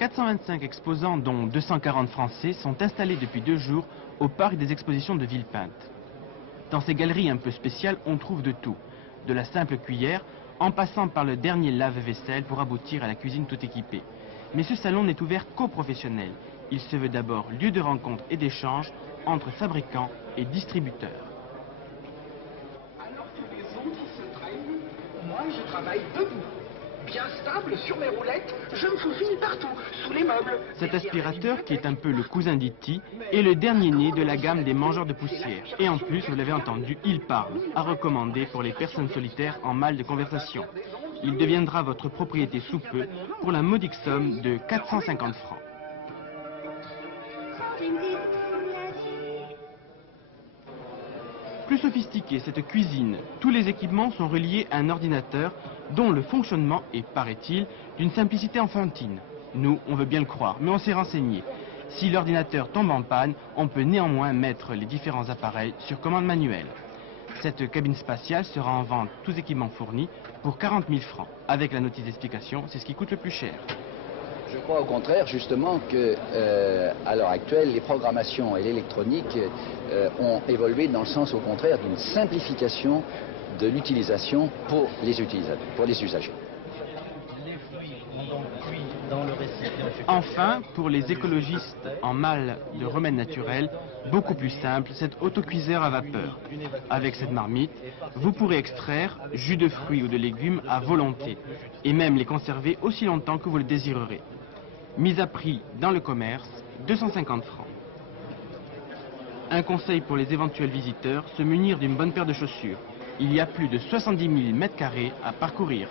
425 exposants, dont 240 Français, sont installés depuis 2 jours au parc des expositions de Villepinte. Dans ces galeries un peu spéciales, on trouve de tout, de la simple cuillère, en passant par le dernier lave-vaisselle pour aboutir à la cuisine tout équipée. Mais ce salon n'est ouvert qu'aux professionnels. Il se veut d'abord lieu de rencontre et d'échange entre fabricants et distributeurs. Alors que les autres se traînent, moi je travaille debout. Bien stable sur mes roulettes, je me faufile partout, sous les meubles. Cet aspirateur, qui est un peu le cousin d'E.T., est le dernier né de la gamme des mangeurs de poussière. Et en plus, vous l'avez entendu, il parle, à recommander pour les personnes solitaires en mal de conversation. Il deviendra votre propriété sous peu pour la modique somme de 450 francs. Plus sophistiquée, cette cuisine, tous les équipements sont reliés à un ordinateur dont le fonctionnement est, paraît-il, d'une simplicité enfantine. Nous, on veut bien le croire, mais on s'est renseigné. Si l'ordinateur tombe en panne, on peut néanmoins mettre les différents appareils sur commande manuelle. Cette cabine spatiale sera en vente, tous équipements fournis, pour 40 000 francs. Avec la notice d'explication, c'est ce qui coûte le plus cher. Je crois au contraire justement que à l'heure actuelle, les programmations et l'électronique ont évolué dans le sens au contraire d'une simplification de l'utilisation pour les utilisateurs, pour les usagers. Les fruits ont donc cuit dans le récipient. Enfin, pour les écologistes en mal de remède naturel, beaucoup plus simple, cet autocuiseur à vapeur. Avec cette marmite, vous pourrez extraire jus de fruits ou de légumes à volonté et même les conserver aussi longtemps que vous le désirerez. Mise à prix dans le commerce, 250 francs. Un conseil pour les éventuels visiteurs, se munir d'une bonne paire de chaussures. Il y a plus de 70 000 mètres carrés à parcourir.